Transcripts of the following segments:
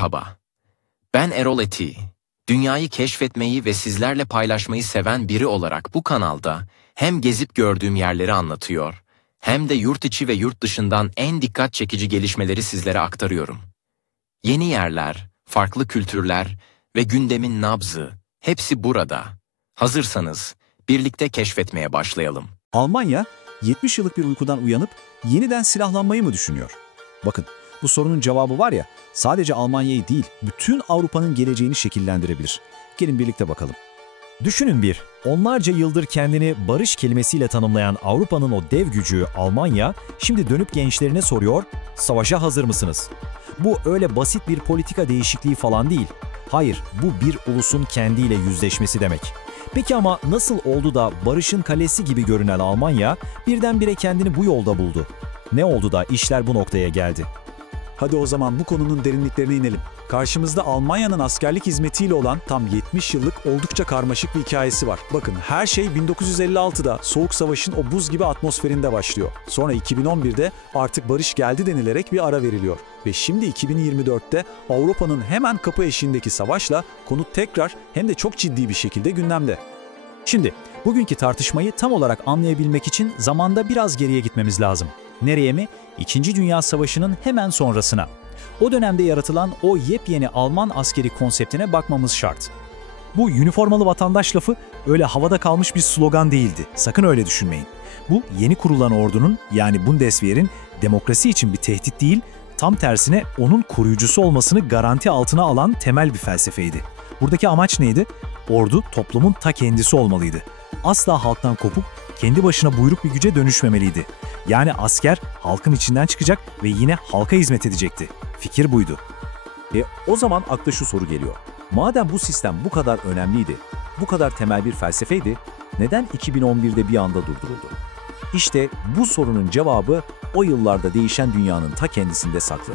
Merhaba, ben Erol Eti. Dünyayı keşfetmeyi ve sizlerle paylaşmayı seven biri olarak bu kanalda hem gezip gördüğüm yerleri anlatıyor, hem de yurt içi ve yurt dışından en dikkat çekici gelişmeleri sizlere aktarıyorum. Yeni yerler, farklı kültürler ve gündemin nabzı, hepsi burada. Hazırsanız, birlikte keşfetmeye başlayalım. Almanya, 70 yıllık bir uykudan uyanıp yeniden silahlanmayı mı düşünüyor? Bakın, bu sorunun cevabı var ya, sadece Almanya'yı değil, bütün Avrupa'nın geleceğini şekillendirebilir. Gelin birlikte bakalım. Düşünün onlarca yıldır kendini barış kelimesiyle tanımlayan Avrupa'nın o dev gücü Almanya, şimdi dönüp gençlerine soruyor, savaşa hazır mısınız? Bu öyle basit bir politika değişikliği falan değil. Hayır, bu bir ulusun kendiyle yüzleşmesi demek. Peki ama nasıl oldu da barışın kalesi gibi görünen Almanya birdenbire kendini bu yolda buldu? Ne oldu da işler bu noktaya geldi? Hadi o zaman bu konunun derinliklerine inelim. Karşımızda Almanya'nın askerlik hizmetiyle olan tam 70 yıllık oldukça karmaşık bir hikayesi var. Bakın her şey 1956'da Soğuk Savaş'ın o buz gibi atmosferinde başlıyor. Sonra 2011'de artık barış geldi denilerek bir ara veriliyor. Ve şimdi 2024'te Avrupa'nın hemen kapı eşiğindeki savaşla konu tekrar hem de çok ciddi bir şekilde gündemde. Şimdi bugünkü tartışmayı tam olarak anlayabilmek için zamanda biraz geriye gitmemiz lazım. Nereye mi? İkinci Dünya Savaşı'nın hemen sonrasına. O dönemde yaratılan o yepyeni Alman askeri konseptine bakmamız şart. Bu üniformalı vatandaş lafı öyle havada kalmış bir slogan değildi. Sakın öyle düşünmeyin. Bu yeni kurulan ordunun, yani Bundeswehr'in demokrasi için bir tehdit değil, tam tersine onun koruyucusu olmasını garanti altına alan temel bir felsefeydi. Buradaki amaç neydi? Ordu toplumun ta kendisi olmalıydı. Asla halktan kopuk, kendi başına buyruk bir güce dönüşmemeliydi. Yani asker halkın içinden çıkacak ve yine halka hizmet edecekti. Fikir buydu. O zaman akla şu soru geliyor. Madem bu sistem bu kadar önemliydi, bu kadar temel bir felsefeydi, neden 2011'de bir anda durduruldu? İşte bu sorunun cevabı o yıllarda değişen dünyanın ta kendisinde saklı.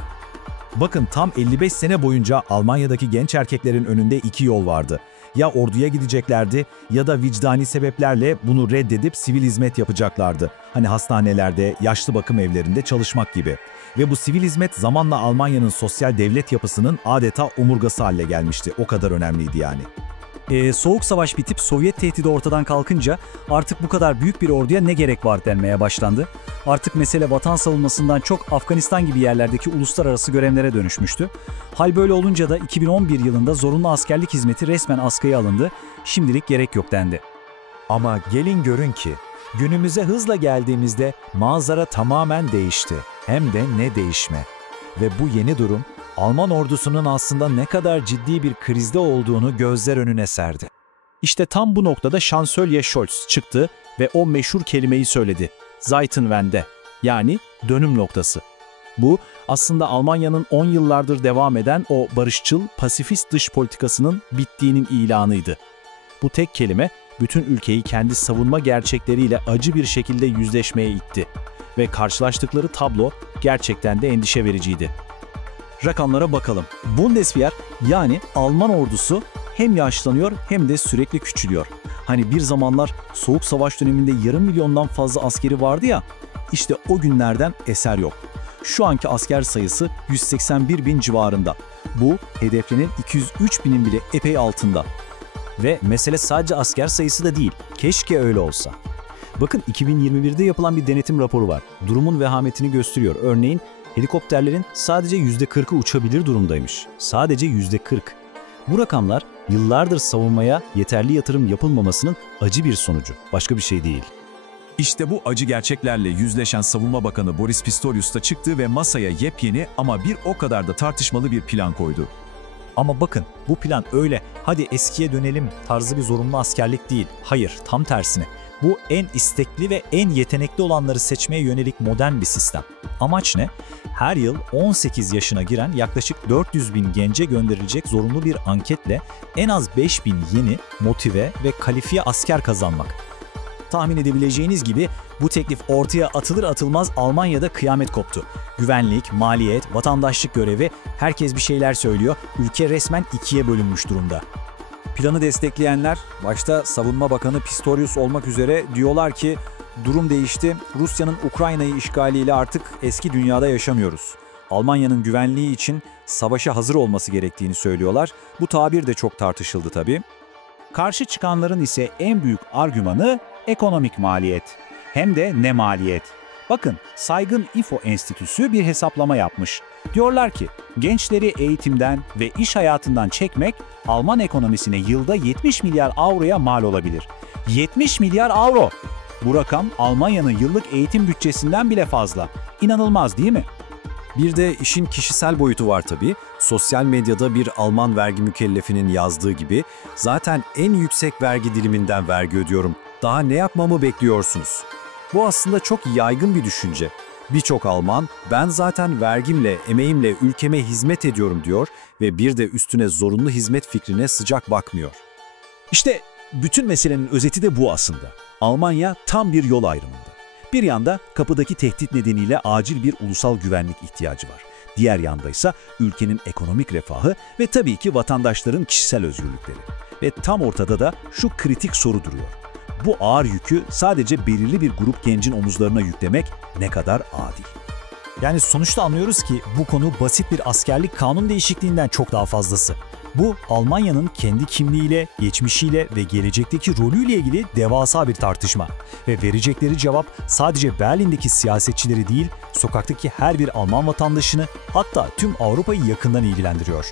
Bakın tam 55 sene boyunca Almanya'daki genç erkeklerin önünde iki yol vardı. Ya orduya gideceklerdi ya da vicdani sebeplerle bunu reddedip sivil hizmet yapacaklardı. Hani hastanelerde, yaşlı bakım evlerinde çalışmak gibi. Ve bu sivil hizmet zamanla Almanya'nın sosyal devlet yapısının adeta omurgası haline gelmişti. O kadar önemliydi yani. Soğuk Savaş bitip Sovyet tehdidi ortadan kalkınca artık bu kadar büyük bir orduya ne gerek var denmeye başlandı. Artık mesele vatan savunmasından çok Afganistan gibi yerlerdeki uluslararası görevlere dönüşmüştü. Hal böyle olunca da 2011 yılında zorunlu askerlik hizmeti resmen askıya alındı. Şimdilik gerek yok dendi. Ama gelin görün ki günümüze hızla geldiğimizde manzara tamamen değişti. Hem de ne değişme. Ve bu yeni durum Alman ordusunun aslında ne kadar ciddi bir krizde olduğunu gözler önüne serdi. İşte tam bu noktada Şansölye Scholz çıktı ve o meşhur kelimeyi söyledi. Zeitenwende, yani dönüm noktası. Bu aslında Almanya'nın 10 yıllardır devam eden o barışçıl, pasifist dış politikasının bittiğinin ilanıydı. Bu tek kelime bütün ülkeyi kendi savunma gerçekleriyle acı bir şekilde yüzleşmeye itti. Ve karşılaştıkları tablo gerçekten de endişe vericiydi. Rakamlara bakalım. Bundeswehr, yani Alman ordusu hem yaşlanıyor hem de sürekli küçülüyor. Hani bir zamanlar Soğuk Savaş döneminde yarım milyondan fazla askeri vardı ya, işte o günlerden eser yok. Şu anki asker sayısı 181 bin civarında. Bu hedeflenen 203 binin bile epey altında. Ve mesele sadece asker sayısı da değil. Keşke öyle olsa. Bakın 2021'de yapılan bir denetim raporu var. Durumun vehametini gösteriyor. Örneğin helikopterlerin sadece %40'ı uçabilir durumdaymış. Sadece %40. Bu rakamlar yıllardır savunmaya yeterli yatırım yapılmamasının acı bir sonucu. Başka bir şey değil. İşte bu acı gerçeklerle yüzleşen Savunma Bakanı Boris Pistorius da çıktı ve masaya yepyeni ama bir o kadar da tartışmalı bir plan koydu. Ama bakın bu plan öyle hadi eskiye dönelim tarzı bir zorunlu askerlik değil. Hayır, tam tersine. Bu en istekli ve en yetenekli olanları seçmeye yönelik modern bir sistem. Amaç ne? Her yıl 18 yaşına giren yaklaşık 400 bin gence gönderilecek zorunlu bir anketle en az 5 bin yeni, motive ve kalifiye asker kazanmak. Tahmin edebileceğiniz gibi bu teklif ortaya atılır atılmaz Almanya'da kıyamet koptu. Güvenlik, maliyet, vatandaşlık görevi, herkes bir şeyler söylüyor. Ülke resmen ikiye bölünmüş durumda. Planı destekleyenler, başta Savunma Bakanı Pistorius olmak üzere diyorlar ki durum değişti. Rusya'nın Ukrayna'yı işgaliyle artık eski dünyada yaşamıyoruz. Almanya'nın güvenliği için savaşa hazır olması gerektiğini söylüyorlar. Bu tabir de çok tartışıldı tabii. Karşı çıkanların ise en büyük argümanı ekonomik maliyet. Hem de ne maliyet? Bakın, Saygın İFO Enstitüsü bir hesaplama yapmış. Diyorlar ki, gençleri eğitimden ve iş hayatından çekmek Alman ekonomisine yılda 70 milyar avroya mal olabilir. 70 milyar avro! Bu rakam Almanya'nın yıllık eğitim bütçesinden bile fazla. İnanılmaz değil mi? Bir de işin kişisel boyutu var tabii. Sosyal medyada bir Alman vergi mükellefinin yazdığı gibi zaten en yüksek vergi diliminden vergi ödüyorum. Daha ne yapmamı bekliyorsunuz? Bu aslında çok yaygın bir düşünce. Birçok Alman ben zaten vergimle, emeğimle ülkeme hizmet ediyorum diyor ve bir de üstüne zorunlu hizmet fikrine sıcak bakmıyor. İşte bütün meselenin özeti de bu aslında. Almanya tam bir yol ayrımında. Bir yanda kapıdaki tehdit nedeniyle acil bir ulusal güvenlik ihtiyacı var. Diğer yanda ise ülkenin ekonomik refahı ve tabii ki vatandaşların kişisel özgürlükleri. Ve tam ortada da şu kritik soru duruyor. Bu ağır yükü sadece belirli bir grup gencin omuzlarına yüklemek ne kadar adil? Yani sonuçta anlıyoruz ki bu konu basit bir askerlik kanun değişikliğinden çok daha fazlası. Bu, Almanya'nın kendi kimliğiyle, geçmişiyle ve gelecekteki rolüyle ilgili devasa bir tartışma. Ve verecekleri cevap sadece Berlin'deki siyasetçileri değil, sokaktaki her bir Alman vatandaşını, hatta tüm Avrupa'yı yakından ilgilendiriyor.